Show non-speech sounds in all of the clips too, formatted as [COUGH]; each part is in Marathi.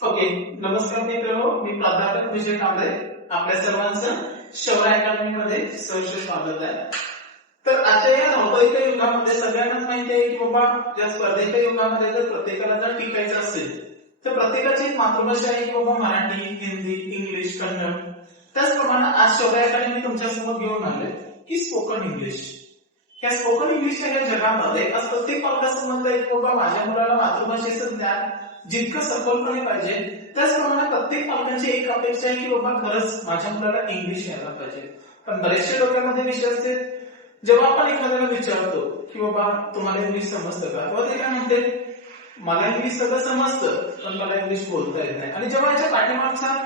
ओके नमस्कार मित्रांनो मी प्राध्यापक विजय कांबळे. आपल्या सर्वांचं शौर्य अकॅडमी मध्ये सहर्ष स्वागत आहे. तर आजच्या या धावपळीच्या युगामध्ये सगळ्यांनाच माहिती आहे की बाबा या स्पर्धेच्या युगामध्ये जर प्रत्येकाला जर टिकायचं असेल तर प्रत्येकाची एक मातृभाषा आहे की बाबा मराठी हिंदी इंग्लिश कन्नड. त्याचप्रमाणे आज शौर्य अकॅडमी तुमच्यासमोर घेऊन आले की स्पोकन इंग्लिश या स्पोकन इंग्लिशच्या या जगामध्ये आज प्रत्येक पालकासंबंध आहे की बाबा माझ्या मुलाला मातृभाषेचं ज्ञान जितकं सखोलपणे पाहिजे त्याचप्रमाणे प्रत्येक पालकांची एक अपेक्षा आहे की बाबा खरंच माझ्या मुलाला इंग्लिश यायला पाहिजे. पण बरेचशे लोकांमध्ये विषय असते जेव्हा आपण एखाद्याला विचारतो की बाबा तुम्हाला इंग्लिश समजतं का? तेव्हा ते काय म्हणते मला इंग्लिश सगळं समजतं पण मला इंग्लिश बोलता येत नाही. आणि जेव्हा याच्या पाठीमागचा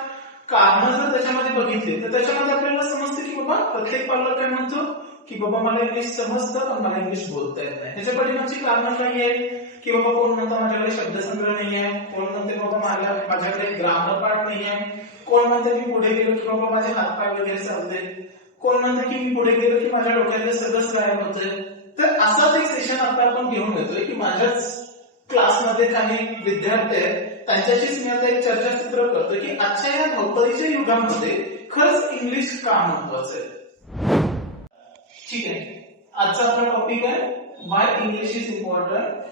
कारण जर त्याच्यामध्ये बघितले तर त्याच्यामध्ये आपल्याला समजतं की बाबा प्रत्येक पालक काय म्हणतो? की बाबा मला इंग्लिश समजतं पण मला इंग्लिश बोलता येत नाही. त्याच्या परिणामची कारण काही आहे की बाबा कोण म्हणतो माझ्याकडे शब्दसंग्रह नाही आहे? कोण म्हणते बाबा माझ्या माझ्याकडे ग्रामर पाठ नाही आहे? कोण म्हणते मी पुढे गेलो की बाबा माझे हातपाय वगैरे चालते कोण म्हणते की मी पुढे गेलो की माझ्या डोक्यातलं सगळंच गायब होतंय? तर असाच एक सेशन आता आपण घेऊन येतोय की माझ्याच क्लासमध्ये काही विद्यार्थी आहेत त्यांच्याशीच मी आता एक चर्चासत्र करतोय की आजच्या या धावपळीच्या युगामध्ये खरंच इंग्लिश का महत्वाचं आहे? ठीक आहे. आजचा आपला टॉपिक आहे why English is important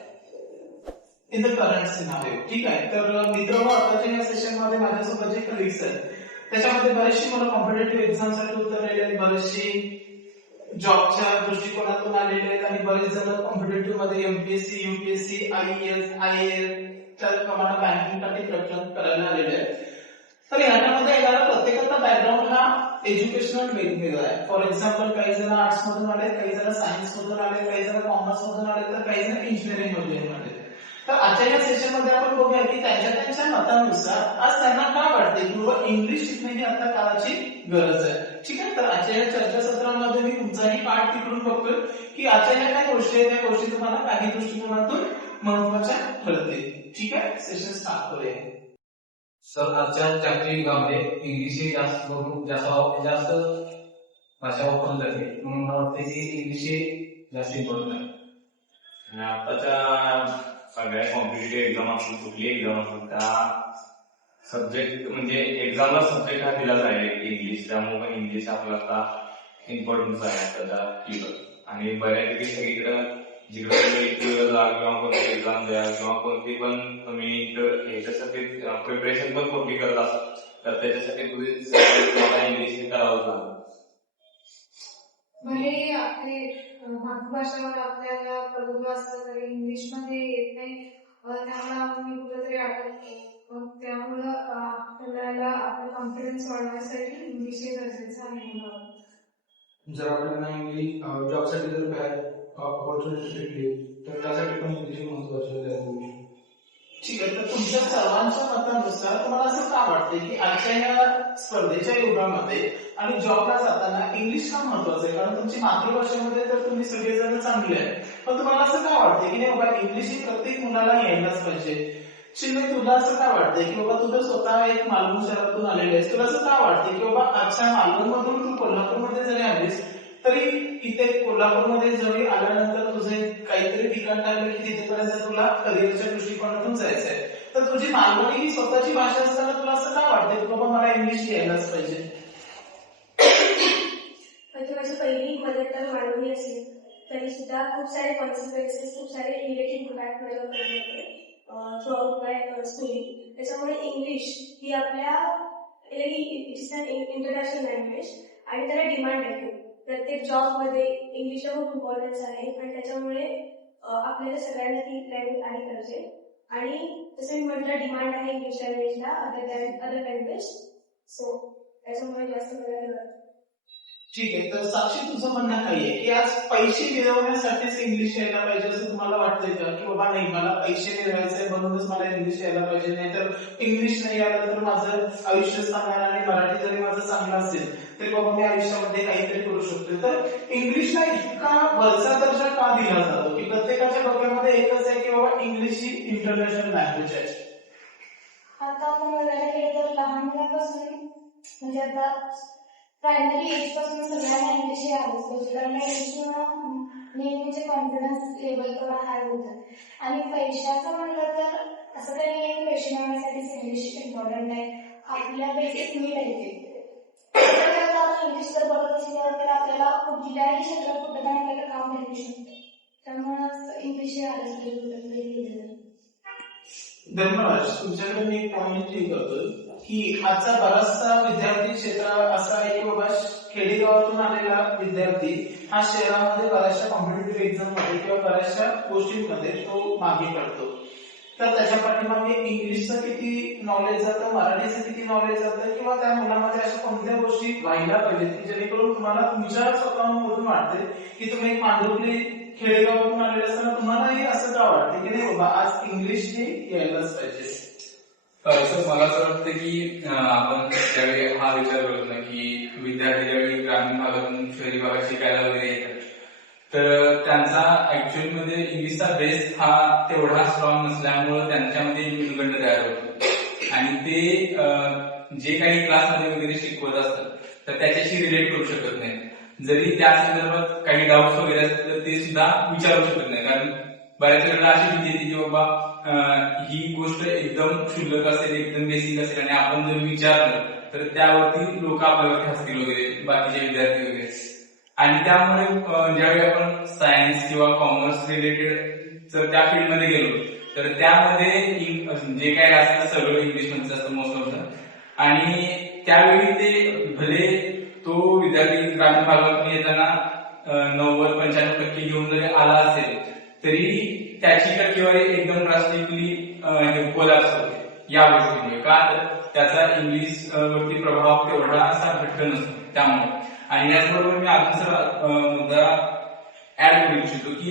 in the current scenario ठीक आहे? तर मित्र आताच्या या सेशनमध्ये माझ्यासोबत जे कलिग्स आहेत त्याच्यामध्ये बरेचशी मला कॉम्पिटेटिव्ह एक्झामसाठी उत्तर आलेले आहेत बरेचशी जॉबच्या दृष्टिकोनातून आलेले आहेत आणि बरेच जण कॉम्पिटेटिव्हमध्ये एमपीएससी युपीएससी एस आय त्याचप्रमाणे बँकिंगसाठी प्रयत्न करायला आलेले आहेत. तर याच्यामध्ये एखादा प्रत्येकाचा बॅकग्राऊंड हा एज्युकेशनल वेगवेगळा आहे. फॉर एक्झाम्पल काही जण आर्ट्स मधून आले काही जण सायन्स मधून आले काही जण कॉमर्स मधून आले तर काही जण इंजिनिअरिंग मधून आले तर आजच्या या सेशनमध्ये आपण बघूया की त्यांच्या त्यांच्या मतानुसार आज त्यांना काय वाटते की बाबा इंग्लिश शिकणे ही आता काळाची गरज आहे? ठीक आहे? तर आजच्या या चर्चासत्रामध्ये मी तुमचाही पाठ तिकडून बघतोय की आजच्या या काय गोष्टी आहेत त्या गोष्टी तुम्हाला काही दृष्टिकोनातून महत्त्वाच्या ठरतील. ठीक आहे? सेशन स्टार्ट करूया. सर आजच्या चाकरी युगामध्ये इंग्लिश ही जास्त करून जास्त जास्त भाषा वापरली जाते. म्हणून मला वाटते की इंग्लिश ही जास्त इम्पॉर्टंट आहे. आणि आताच्या सगळ्या कॉम्पिटेटिव्ह एक्झाम असतील कुठली एक्झाम असतील त्या सब्जेक्ट म्हणजे एक्झामला सब्जेक्ट हा दिला जाईल इंग्लिश त्यामुळे इंग्लिश आपला आता इम्पॉर्टन्स आहे. त्याचा आणि बऱ्यापैकी सगळीकडे जिकडे ट्वेल्थला किंवा कोणती एक्झाम द्या किंवा कोणती पण तुम्ही ह्याच्यासाठी प्रिपरेशन पण कुठली करत असाल तर त्याच्यासाठी तुम्ही इंग्लिश हे करावंच लागेल. भले आपले मातृभाषेवर आपल्याला प्रभुत्व असलं तरी इंग्लिशमध्ये येत नाही. त्यामुळे आपण कुठेतरी मग त्यामुळं आपल्याला आपला कॉन्फिडन्स वाढवण्यासाठी इंग्लिश हे गरजेचं आहे. जर आपल्याला इंग्लिश जॉबसाठी जर काय ऑपॉर्च्युनिटी भेटली तर त्यासाठी पण इंग्लिश महत्वाची आहे ठीक आहे तर तुमच्या सर्वांच्या मतानुसार तुम्हाला असं का वाटते की आजच्या या स्पर्धेच्या युगामध्ये आणि जॉबला जाताना इंग्लिश का महत्वाचं आहे? कारण तुमची मातृभाषेमध्ये तर तुम्ही सगळेजण चांगले आहे पण तुम्हाला असं का वाटते की नाही बाबा इंग्लिश ही प्रत्येक मुलाला यायलाच पाहिजे? चिन्मय तुला असं का वाटतंय की बाबा तू तर स्वतः एक मालवण शहरातून आलेली आहेस तुला असं का वाटते की बाबा आजच्या मालवण मधून तू कोल्हापूरमध्ये जरी आलीस तरी इथे कोल्हापूरमध्ये जरी आल्यानंतर तुझे काहीतरी ठिकाण ठरलं की तिथेपर्यंत तुला करिअरच्या दृष्टिकोनातून जायचंय. तर तुझी मालवणी ही स्वतःची भाषा असताना तुला असं का वाटते बाबा मला इंग्लिश यायलाच पाहिजे? म्हणजे माझी पहिली मदत तर मालवणी असेल तरी सुद्धा खूप सारे कॉन्सिक्वेन्सेस खूप सारे रिलेटिव्ह इम्पॅक्ट माझ्यावर पडले होते माय स्कूलिंग त्याच्यामुळे इंग्लिश ही आपल्या इट्स अन इंटरनॅशनल लँग्वेज आणि त्याला डिमांड आहे. प्रत्येक जॉबमध्ये इंग्लिश खूप इम्पॉर्टन्स आहे. पण त्याच्यामुळे आपल्याला सगळ्यांना ती लँग्वेज आली पाहिजे. आणि जसं मी म्हटलं डिमांड आहे English लँग्वेजला other than other language so त्याच्यामुळे जास्त मला ठीक आहे. तर साक्षी तुझं म्हणणं काय आहे? की आज पैसे मिळवण्यासाठीच इंग्लिश यायला पाहिजे असं तुम्हाला वाटतंय का? की बाबा नाही मला पैसे मिळवायचे म्हणूनच मला इंग्लिश यायला पाहिजे. नाही तर इंग्लिश नाही आलं तर माझं आयुष्य चांगलं आणि मराठी जरी माझं चांगलं असेल. तरी बाबा मी आयुष्यामध्ये काहीतरी करू शकतो तर इंग्लिशला इतका वरचा दर्जा का दिला जातो? की प्रत्येकाच्या डोक्यामध्ये एकच आहे की बाबा इंग्लिश ही इंटरनॅशनल लँग्वेज आहे. आता आपण बघायला गेलं तर लहान मुलापासून म्हणजे आता प्रायमरी एजपासून सगळ्यांना इंग्लिश हे आलंच पाहिजे कारण इंग्लिश नेहमीचे कॉन्फिडन्स लेवल थोडा हाय होतं. आणि पैशाचं म्हणलं तर असं काही नाही आहे पैसे मिळवण्यासाठीच इंग्लिश इम्पॉर्टंट आहे. आपल्या बेसिक नीड आहे ते. तर इंग्लिश जर बोलत असेल तर आपल्याला कुठल्याही क्षेत्रात कुठं ना आपल्याला काम भेटू शकतं. त्यामुळे इंग्लिश हे आलंच पाहिजे कुठं तुमच्याकडे मी एक पॉइंट हे करतोय की आजचा बराचसा विद्यार्थी क्षेत्र असा आहे की बाबा खेडेगावातून आलेला विद्यार्थी हा शहरामध्ये बऱ्याचशा कॉम्पिटेटिव्ह एक्झाममध्ये किंवा बऱ्याचशा गोष्टींमध्ये तो मागे पडतो. तर त्याच्या पाठीमागे इंग्लिशचं किती नॉलेज जातं मराठीचं किती नॉलेज जातं किंवा त्या मुलामध्ये अशा कोणत्या गोष्टी व्हायला पाहिजेत की जेणेकरून तुम्हाला तुमच्या स्वतःमधून वाटते की तुम्ही एक मांडवली खेडेगावातून आलेले असताना तुम्हालाही असं का वाटते की नाही बाबा आज इंग्लिश हे यायलाच पाहिजे? सर मला असं वाटतं की आपण त्यावेळी हा विचार करतो ना की विद्यार्थी ज्यावेळी ग्रामीण भागातून शहरी भागात शिकायला वगैरे येतात तर त्यांचा ऍक्च्युअलमध्ये इंग्लिशचा बेस हा तेवढा स्ट्रॉंग नसल्यामुळे त्यांच्यामध्ये न्यूनगंड तयार होतो. आणि ते जे काही क्लासमध्ये वगैरे शिकवत असतात तर त्याच्याशी रिलेट करू शकत नाही जरी त्या संदर्भात काही डाऊट्स वगैरे असतील तर ते सुद्धा विचारू शकत नाही कारण बऱ्याच वेळेला अशी भीती येते की बाबा ही गोष्ट एकदम क्षुल्लक असेल एकदम बेसिक असेल आणि आपण जर विचारलं तर त्यावरती लोक आपल्यावरती हसतील वगैरे बाकीचे विद्यार्थी वगैरे. आणि त्यामुळे ज्यावेळी आपण सायन्स किंवा कॉमर्स रिलेटेड जर त्या फील्डमध्ये गेलो तर त्यामध्ये जे काही असतं सगळं इंग्लिशमध्ये असतं मोस्ट ऑफ आणि त्यावेळी ते भले तो विद्यार्थी ग्रामीण भागातून येताना नव्वद पंच्याण्णव टक्के घेऊन जरी आला असेल तरी त्याची टक्केवारी एकदम ड्रास्टिकली कोलॅप्स होते या गोष्टीमुळे. का? तर त्याचा इंग्लिश वरती प्रभाव तेवढा असा घट्ट नसतो त्यामुळे. आणि याचबरोबर मी अजून सर मुद्दा ऍड करू इच्छितो की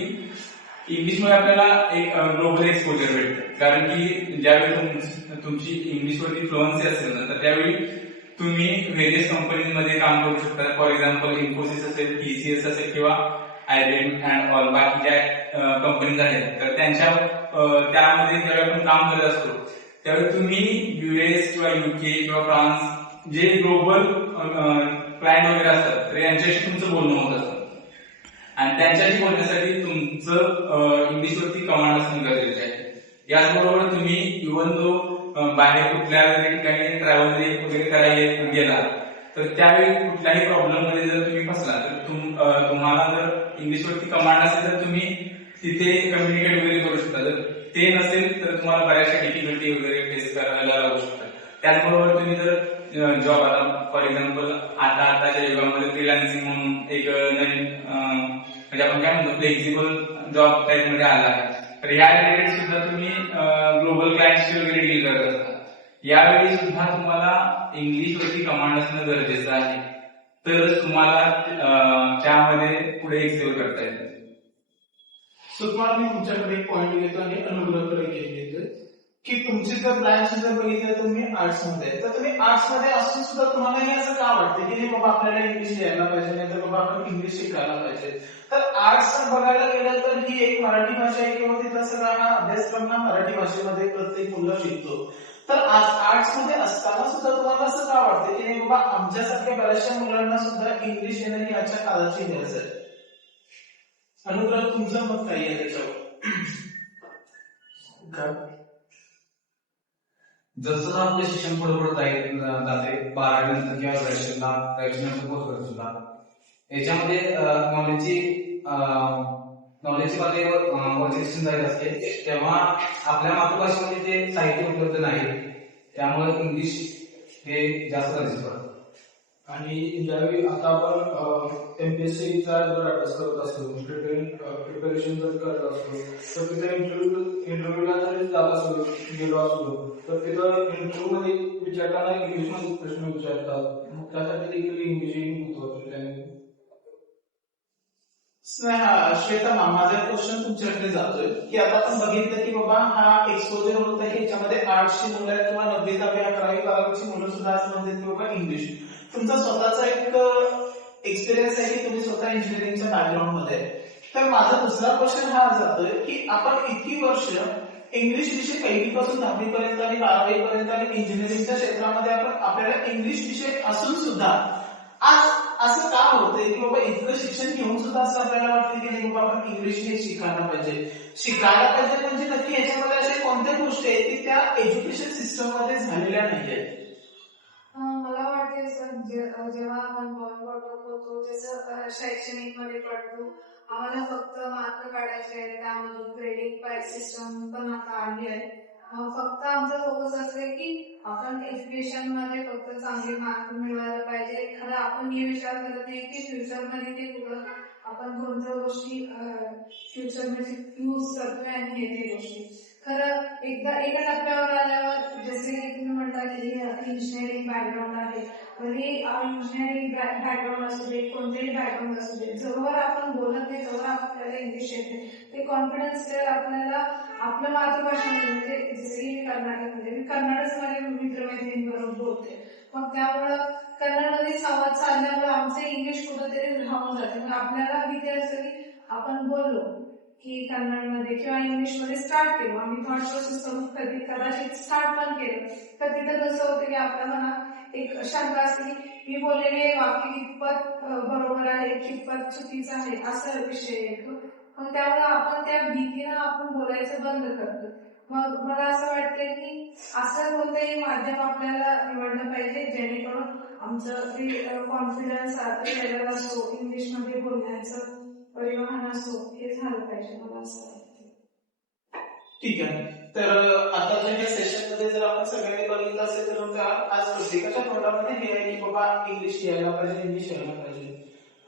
इंग्लिशमुळे आपल्याला एक ग्लोबल एक्सपोजर भेटतं. कारण की ज्यावेळी तुमची तुमची इंग्लिशवरती फ्लुएन्सी असेल ना तर त्यावेळी तुम्ही व्हेरियस कंपनीमध्ये काम करू शकता. फॉर एक्झाम्पल इन्फोसिस असेल टीसीएस असेल किंवा आयबीएम अँड ऑल बाकी ज्या कंपनीज आहेत. तर त्यांच्या त्यामध्ये ज्यावेळी आपण काम करत असतो त्यावेळी तुम्ही युएस किंवा युके किंवा फ्रान्स जे ग्लोबल क्लायंट वगैरे असतात तर यांच्याशी तुमचं बोलणं होत असतं. आणि त्यांच्याशी बोलण्यासाठी तुमचं इंग्लिशवरती कमांड असणं गरजेचं आहे. याचबरोबर तुम्ही इव्हन जो बाहेर कुठल्या जरी ठिकाणी ट्रॅव्हल वगैरे करायला गेला तर त्यावेळी कुठल्याही प्रॉब्लेममध्ये जर तुम्ही फसला तर तुम्हाला जर इंग्लिशवरती कमांड असेल तर तुम्ही तिथे कम्युनिकेट वगैरे करू शकता. जर ते नसेल तर तुम्हाला बऱ्याचशा डिफिकल्टी वगैरे फेस करायला लागू शकतात. त्याचबरोबर तुम्ही जर जॉब आता फॉर एक्झाम्पल आता आताच्या युगामध्ये फ्रीलान्सिंग म्हणून एक नवीन म्हणजे आपण काय म्हणतो फ्लेक्झिबल जॉब टाईपमध्ये आला. आहे तर या रिलेटेड सुद्धा तुम्ही ग्लोबल क्लायंटशी वगैरे डील करत असता. यावेळी सुद्धा तुम्हाला इंग्लिश वरती कमांड असणं गरजेचं आहे. तर तुम्हाला त्यामध्ये पुढे एक्सेल करता येतं. सुकुमार मी तुमच्याकडे एक पॉइंट घेतो आणि अनुग्रहकडे घेऊन घेतोय की तुमची जर ब्रांच जर बघितलं तुम्ही आर्ट्समध्ये तर तुम्ही आर्ट्समध्ये असून सुद्धा तुम्हाला हे असं का वाटतं की नाही बाबा आपल्याला इंग्लिश यायला पाहिजे नाही तर बाबा आपण इंग्लिश शिकायला पाहिजे? तर आर्ट्स बघायला गेलं तर ही एक मराठी भाषा आहे किंवा तिथं सगळा हा अभ्यासक्रम हा मराठी भाषेमध्ये प्रत्येक मुलं शिकतो. तर आज आर्ट्समध्ये असताना सुद्धा तुम्हाला असं का वाटतं की नाही बाबा आमच्यासारख्या बऱ्याचशा मुलांना सुद्धा इंग्लिश येणं ही आजच्या काळाची गरज आहे? अनुग्रह तुमचं मत काही आहे त्याच्यावर? [CLEARS THROAT] जसं आपलं शिक्षण पुढे पुढे जाईल जाते बारावी नंतर किंवा ग्रॅज्युएशनला ग्रॅज्युएशन पोस्ट ग्रॅज्युएशनला याच्यामध्ये नॉलेजची नॉलेजची पातळी वर्चस्व जायचं असते तेव्हा आपल्या मातृभाषेमध्ये ते साहित्य उपलब्ध नाही. त्यामुळे इंग्लिश हे जास्त गरजेचं पडतं. आणि ज्यावेळी आता आपण एमपीएससीचा जर अभ्यास करत असतो प्रिपरेशन जर करत असतो तर तिथे इंटरव्ह्यू इंटरव्ह्यूला जरी जात असलो गेलो असलो तर तिथं इंटरव्ह्यू मध्ये विचारताना इंग्लिशमध्ये प्रश्न विचारतात. मग त्यासाठी देखील इंग्लिश महत्वाचं स्नेहा श्वेता माझा क्वेश्चन तुमच्याकडे जातोय की आता आपण बघितलं की बाबा हा एक्सपोजर होत आहे याच्यामध्ये आर्ट्सची मुलं आहेत किंवा नववी दहावी अकरावी बारावीची मुलं सुद्धा असं म्हणतात की बाबा इंग्लिश तुमचा स्वतःचा एक एक्सपिरियन्स आहे की तुम्ही स्वतः इंजिनिअरिंगच्या बॅकग्राऊंडमध्ये तर माझा दुसरा क्वेश्चन हा जातोय की आपण इतकी वर्ष इंग्लिश विषय पहिली पासून दहावी पर्यंत आणि बारावी पर्यंत आणि इंजिनिअरिंगच्या क्षेत्रामध्ये आपण आपल्याला इंग्लिश विषय असून सुद्धा आज असं का होतंय की बाबा इतकं शिक्षण घेऊन सुद्धा असं आपल्याला वाटतं की नाही बाबा आपण इंग्लिश हे शिकायला पाहिजे. शिकायला पाहिजे म्हणजे नक्की याच्यामध्ये अशा कोणत्या गोष्टी आहेत की त्या एज्युकेशन सिस्टममध्ये झालेल्या नाहीयेत. म्हणजे, जेव्हा आपण बॉल होतो शैक्षणिकमध्ये पडतो आम्हाला फक्त मार्क काढायचे आहे त्यामधून क्रेडिट पाय सिस्टम पण आता आली आहे. फक्त आमचा फोकस असं की आपण एज्युकेशनमध्ये फक्त चांगले मार्क मिळवायला पाहिजे. खरं आपण हे विचार करत नाही की फ्युचरमध्ये ते पुढं आपण कोणत्या गोष्टी फ्युचरमध्ये यूज करतोय आणि हे गोष्टी. खरं एकदा एका टप्प्यावर आल्यावर जसे की तुम्ही म्हणता की इंजिनिअरिंग बॅकग्राऊंड आहे. भले इंजिनिअरिंग बॅकग्राऊंड असू दे कोणतेही बॅकग्राऊंड असू दे जवळ आपण बोलत नाही जवळ आपल्याला इंग्लिश येते. ते कॉन्फिडन्स आपल्याला आपलं मातृभाषेमध्ये म्हणजे जसे की मी कर्नाटकमध्ये मी कन्नडमध्ये मित्रमैत्रिणींबरोबर बोलते. मग त्यामुळं कन्नडमध्ये संवाद साधल्यामुळे आमचं इंग्लिश कुठंतरी राहून जाते. मग आपल्याला भीती असते की की कन्नडमध्ये किंवा इंग्लिशमध्ये स्टार्ट केलं. आम्ही थॉट प्रोसेस करून कधी कदाचित स्टार्ट पण केलं. तर तिथं कसं होतं की आपल्या मनात एक शंका असते की मी बोललेले वाक्य कितपत बरोबर आहे कितपत चुकीचं आहे असा विषय येतो. मग त्यामुळे आपण त्या भीतीनं आपण बोलायचं बंद करतो. मग मला असं वाटतं की असं कोणतंही माध्यम आपल्याला निवडलं पाहिजे जेणेकरून आमचं ते कॉन्फिडन्स लेवल असो इंग्लिशमध्ये बोलण्याचं. परिवहन असो हे झालं पाहिजे मला असं ठीक आहे. तर आताच्या या सेशनमध्ये जर आपण सगळ्यांनी बघितलं असेल तर त्या आज प्रत्येकाच्या तोंडामध्ये हे आहे की बाबा इंग्लिश यायला पाहिजे इंग्लिश यायला पाहिजे.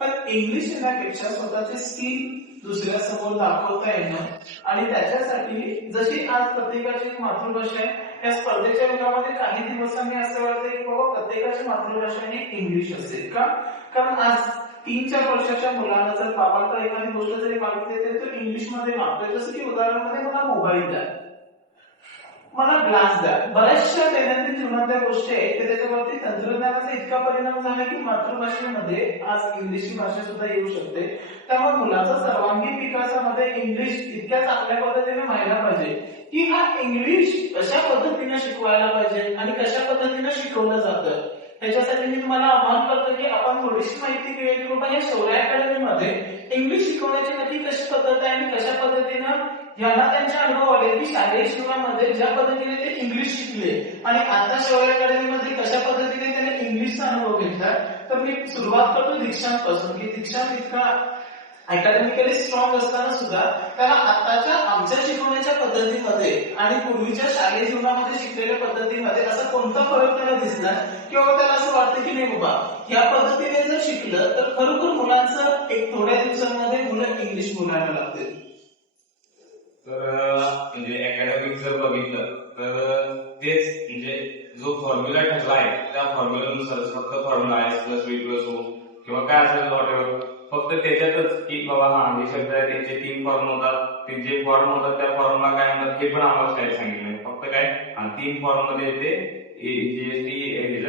पण इंग्लिश येण्यापेक्षा स्वतःचे स्किल दुसऱ्या समोर दाखवता येणं आणि त्याच्यासाठी जशी आज प्रत्येकाची मातृभाषा आहे या स्पर्धेच्या युगामध्ये काही दिवसांनी असं वाटतं की बाबा प्रत्येकाची मातृभाषा ही इंग्लिश असेल का? कारण आज तीन चार वर्षाच्या मुलांना जर बाबांकडे एखादी गोष्ट जरी मागितली तरी तो इंग्लिशमध्ये मागतोय. जसं की उदाहरणामध्ये मला मोबाईल द्या. मला ग्लास द्या. बऱ्याचशा दैनंदिन जीवनातल्या गोष्टी आहेत की त्याच्यावरती तंत्रज्ञानाचा इतका परिणाम झाला की मातृभाषेमध्ये आज इंग्लिश भाषा सुद्धा येऊ शकते. त्यामुळे मुलाचा सर्वांगीण विकासामध्ये इंग्लिश इतक्या चांगल्या पद्धतीने व्हायला पाहिजे की हा इंग्लिश कशा पद्धतीने शिकवायला पाहिजे आणि कशा पद्धतीने शिकवलं जातं? त्याच्यासाठी मी तुम्हाला आवाहन करतो की आपण थोडीशी माहिती घेऊया की बाबा या शौर्य अकॅडमीमध्ये इंग्लिश शिकवण्याची नक्की कशी पद्धत आहे आणि कशा पद्धतीनं यांना त्यांच्या अनुभव आले की शालेय जीवनामध्ये ज्या पद्धतीने ते इंग्लिश शिकले आणि आता शौर्य अकॅडमीमध्ये कशा पद्धतीने त्यांनी इंग्लिशचा अनुभव घेतला तर मी सुरुवात करतो दीक्षांत पासून की दीक्षांत इतका अकॅडमिकली स्ट्रॉंग असताना सुद्धा त्याला आताच्या आमच्या शिकवण्याच्या पद्धतीमध्ये आणि पूर्वीच्या शालेय जीवनामध्ये शिकलेल्या पद्धतीमध्ये असा कोणता फरक त्याला दिसला किंवा त्याला असं वाटतं की नाही बाबा या पद्धतीने जर शिकलं तर खरोखर मुलांचं एक थोड्या दिवसांमध्ये मुलं इंग्लिश बोलायला लागतील. तर म्हणजे अकॅडमिक जर बघितलं तर तेच म्हणजे जो फॉर्म्युला ठरला आहे त्या फॉर्म्युलानुसार फक्त फॉर्म्युला आहे प्लस बी प्लस ओ किंवा काय असेल फक्त त्याच्यातच की बाबा हा हे शब्द आहे त्यांचे तीन फॉर्म होतात. ते जे फॉर्म होतात त्या फॉर्मला काय म्हणतात हे पण आम्हाला काय सांगितलं नाही. फक्त काय? हा, तीन फॉर्ममध्ये येते जीएसटी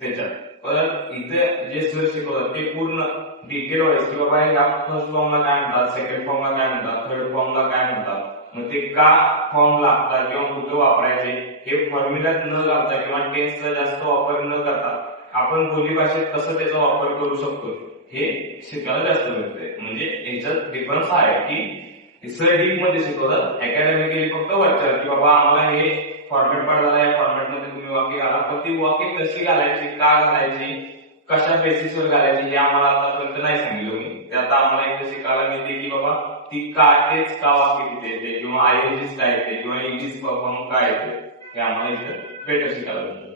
त्याच्यात. परत इथे जे सर शिकवतात ते पूर्ण डिटेल वाईज की बाबा हे फर्स्ट फॉर्मला काय म्हणतात सेकंड फॉर्मला काय म्हणतात थर्ड फॉर्मला काय म्हणतात. मग ते का फॉर्म लागतात किंवा कुठे वापरायचे हे फॉर्म्युल्यात न घालता किंवा टेन्सचा जास्त वापर न करता आपण बोली भाषेत कसं त्याचा वापर करू शकतो? हे शिकायला जास्त मिळते म्हणजे याच्यात डिफरन्स आहे की सरमध्ये शिकवतात अकॅडमिकली फक्त वाटतं की बाबा आम्हाला हे फॉर्मॅट पडला या फॉर्मॅटमध्ये तुम्ही वाक्य घाला. पण ती वाक्य कशी घालायची का घालायची कशा बेसिसवर घालायची हे आम्हाला आतापर्यंत नाही सांगितलं मी. ते आता आम्हाला इथे शिकायला मिळते की बाबा ती का तेच का वाक्य तिथे येते किंवा आयएनजीस काय येते किंवा इंग्लिश परफॉर्म काय येते हे आम्हाला इथे बेटर शिकायला मिळतं.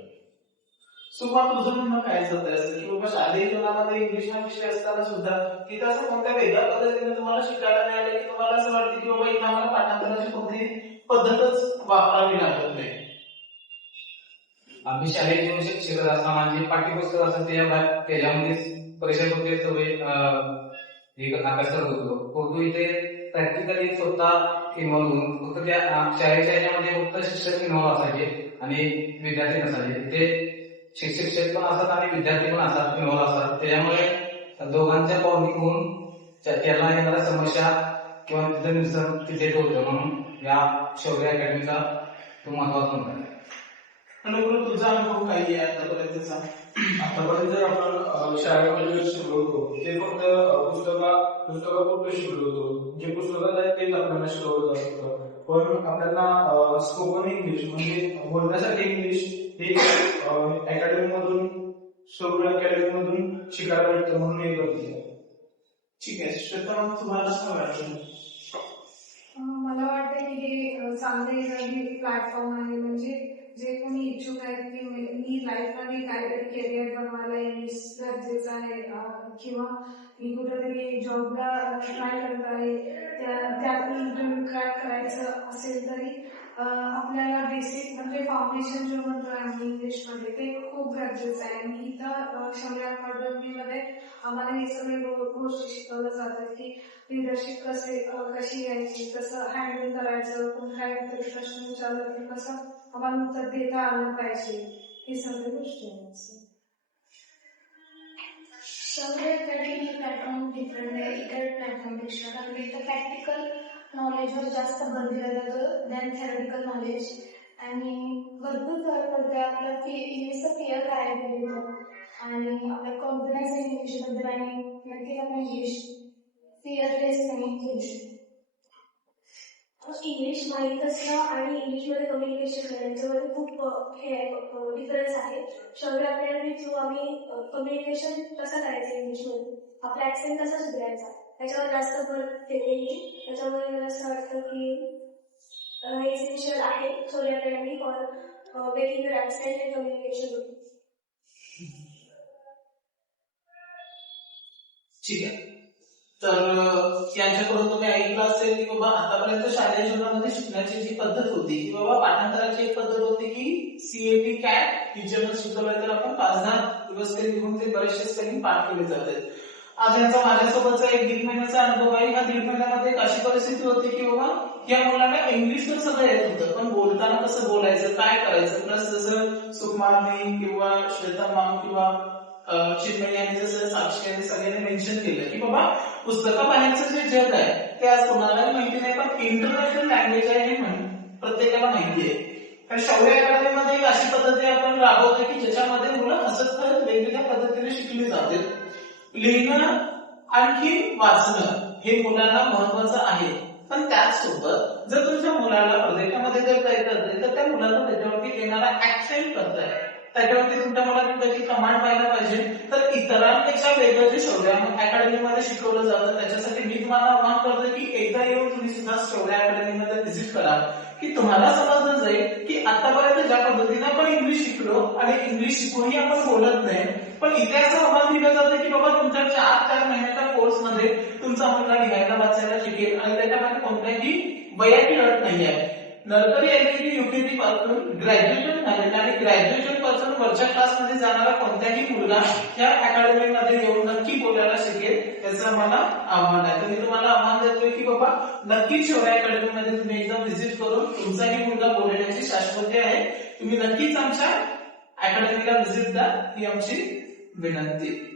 सुरुवात तुझं काय जातं असं की बाबा शालेय जीवनामध्ये इंग्लिश हा विषय असताना सुद्धा तिथं असं कोणत्या वेगळ्या पद्धतीने तुम्हाला शिकायला मिळालं? की तुम्हाला असं वाटतं की बाबा इथं आम्हाला पाठांतराची कोणती पद्धतच वापरावी लागत नाही? आम्ही शालेय जीवन शिक्षक असताना म्हणजे पाठ्यपुस्तक असतात त्याच्या त्याच्यामध्ये परिषद होते सगळे अं, होतो. परंतु इथे प्रॅक्टिकली स्वतः इन्व्हॉल्व होऊन फक्त त्या शाळेच्या याच्यामध्ये फक्त शिक्षक इन्व्हॉल्व असायचे आणि विद्यार्थी नसायचे. ते शिक्षक शिक्षक पण असतात आणि विद्यार्थी पण असतात इन्व्हॉल्व असतात त्याच्यामुळे दोघांच्या बॉन्डिंग होऊन त्या- त्याला येणाऱ्या समस्या किंवा तिथं निसर्ग तिथे होतं. म्हणून या शौर्य अकॅडमीचा तो महत्त्वाचा मुद्दा आहे. अनुकूल तुझा अनुभव काही आहे आतापर्यंतचा? आतापर्यंत जर आपण शाळेमध्ये शिकलो होतो ते फक्त पुस्तका पुस्तकापुरतं शिकलो होतो. जे पुस्तकात आहे तेच आपल्याला शिकवलं जात होतं. पण आपल्याला स्पोकन इंग्लिश म्हणजे बोलण्यासाठी इंग्लिश हे अकॅडमी मधून सौर अकॅडमी मधून शिकायला भेटतं म्हणून हे गरजेचं आहे. ठीक आहे. श्वेता मग तुम्हाला काय वाटतं मला वाटतं की हे चांगले प्लॅटफॉर्म आहे म्हणजे जे कोणी इच्छुक आहेत की मी- लाईफमध्ये काहीतरी करिअर बनवायला इंग्लिश गरजेचं आहे किंवा मी कुठेतरी जॉबला ट्राय करत आहे त्या इंटरव्ह्यू क्रॅक करायचं असेल तरी आपल्याला बेसिक म्हणजे फाउंडेशन जे म्हणतो आम्ही इंग्लिशमध्ये ते खूप गरजेचं आहे. आणि इथं अं, अकॅडमीमध्ये आम्हाला हे सगळे गोष्टी शिकवलं जातात की लिडरशिप कसे कशी घ्यायची कसं हँडल करायचं कोण काय प्रश्न विचारलं तर कसं आम्हाला उत्तर देता आलं पाहिजे हे सगळे गोष्टी आहेत शौर्य अकॅडमी प्लॅटफॉर्म डिफरंट आहे इतर प्लॅटफॉर्मपेक्षा कारण की इथं प्रॅक्टिकल नॉलेजवर जास्त भर दिला जातो दॅन थेरटिकल नॉलेज आणि भरपूर फरक पडतो आपलं फी इंग्लिशचं फिअर काय आहे आणि आपला कॉन्फिडन्स इंग्लिशबद्दल आणि नक्कीच आपण इंग्लिश फिअरलेस नाही घेऊ शकतो इंग्लिश माहीत असणं आणि इंग्लिशमध्ये कम्युनिकेशन करणं याच्यामध्ये खूप हे आहे डिफरन्स आहे. शौर्य आपल्याला थ्रू आम्ही कम्युनिकेशन कसं करायचं इंग्लिशमध्ये आपला ॲक्सेंट कसा सुधारायचा? त्याच्यावर जास्त भर दिलेली त्याच्यामुळे मला असं वाटतं की अ, हे इसेन्शियल आहे Shaurya academy for making your accent and communication ठीक आहे. तर त्यांच्याकडून यांच्याकडून तुम्ही ऐकलं असेल की बाबा आतापर्यंत शालेय जीवनामध्ये शिकण्याची जी पद्धत होती की बाबा पाठांतराची एक पद्धत होती की सीएटी कॅट ही शिकवलं तर आपण पाच दहा दिवस तरी घेऊन ते बरेचसे स्पेलिंग पाठ केले जातात. आज यांचा माझ्यासोबतचा एक दीड महिन्याचा अनुभव आहे. ह्या दीड महिन्यामध्ये एक अशी परिस्थिती होती की बाबा या मुलांना इंग्लिश तर सगळं येत होतं पण बोलताना कसं बोलायचं काय करायचं? प्लस जसं सुखमामी किंवा श्वेता माम किंवा चिन्मय यांनी जसं साक्षी यांनी सगळ्यांनी मेन्शन केलं की बाबा पुस्तकाबाहेरचं जे जग आहे ते आज कोणालाही माहिती नाही पण इंटरनॅशनल लँग्वेज आहे हे म्हण प्रत्येकाला माहिती आहे. कारण शौर्य अकादमीमध्ये एक अशी पद्धती आपण राबवतो की ज्याच्यामध्ये मुलं हसत करत वेगवेगळ्या पद्धतीने शिकली जाते लिहिणं आणखी वाचणं हे मुलांना महत्वाचं आहे. पण त्याचसोबत जर तुमच्या मुलाला प्रदेशामध्ये जर काही करते तर त्या मुलाला त्याच्यावरती येणारा ऍक्सेंट करताय. त्याच्यावरती तुमच्या मनात त्याची कमांड पाहायला पाहिजे तर इतरांपेक्षा वेगळं जे शौर्य अकॅडमीमध्ये शिकवलं जातं त्याच्यासाठी मी तुम्हाला आव्हान करतो की एकदा येऊन तुम्ही सुद्धा शौर्य अकॅडमीमध्ये व्हिजिट करा. की तुम्हाला समजलं जाईल की आतापर्यंत ज्या पद्धतीने आपण इंग्लिश शिकलो आणि इंग्लिश शिकूनही आपण बोलत नाही पण इथे असं आव्हान दिलं जातं की बाबा तुमच्या चार चार महिन्याच्या कोर्समध्ये तुमचा मुलगा लिहायला वाचायला शिकेल आणि त्याच्यामध्ये कोणत्याही वयाची अट नाही आहे नर्सरी एलकेजी युकेजी पासून ग्रॅज्युएशन झालेलं आणि ग्रॅज्युएशनपासून वरच्या क्लासमध्ये जाणारा कोणताही मुलगा या अकॅडमीमध्ये येऊन नक्की बोलायला शिकेल त्याचं मला आव्हान आहे. तर मी तुम्हाला आव्हान देतोय की बाबा नक्कीच अकॅडमी अकॅडमीमध्ये तुम्ही एकदा व्हिजिट करून तुमचाही मुलगा बोलण्याची शाश्वती आहे. तुम्ही नक्कीच आमच्या अकॅडमीला व्हिजिट द्या ही आमची विनंती.